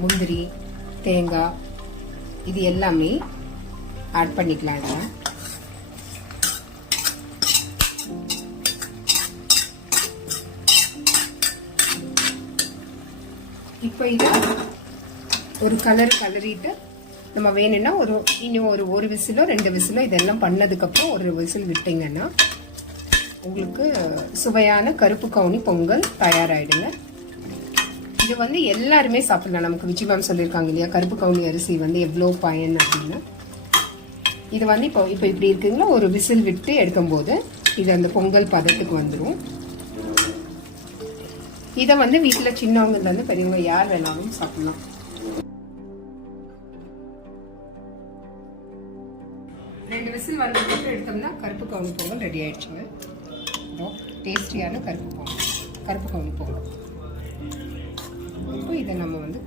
முந்திரி, தேங்காய் இது எல்லாமே ஆட் பண்ணிக்கலாம். இப்போ இதை ஒரு கலரிட்டு நம்ம வேணும்னா இன்னும் ஒரு விசிலோ 2 விசிலோ இதெல்லாம் பண்ணதுக்கப்புறம் ஒரு விசில் விட்டிங்கன்னா உங்களுக்கு சுவையான கருப்பு கவுனி பொங்கல் தயாராகிடுங்க. இது வந்து எல்லாருமே சாப்பிடலாம். நமக்கு விஜய் மேம் சொல்லியிருக்காங்க இல்லையா, கருப்பு கவுனி அரிசி வந்து எவ்வளோ பயன் அப்படின்னு. இது வந்து இப்போ இப்படி இருக்குங்களா, ஒரு விசில் விட்டு எடுக்கும்போது இது அந்த பொங்கல் பதத்துக்கு வந்துடும். இதை வந்து வீட்டில் சின்னவங்கலேருந்து பெரியவங்க யார் வேணாலும் சாப்பிடலாம். ரெண்டு விசில் வந்ததுக்கு எடுத்தோம்னா கருப்பு கவுனி பொங்கல் ரெடி ஆயிடுச்சுங்க. டேஸ்டியான கருப்பு கவுனி பொங்கல். இப்போ இதை நம்ம வந்து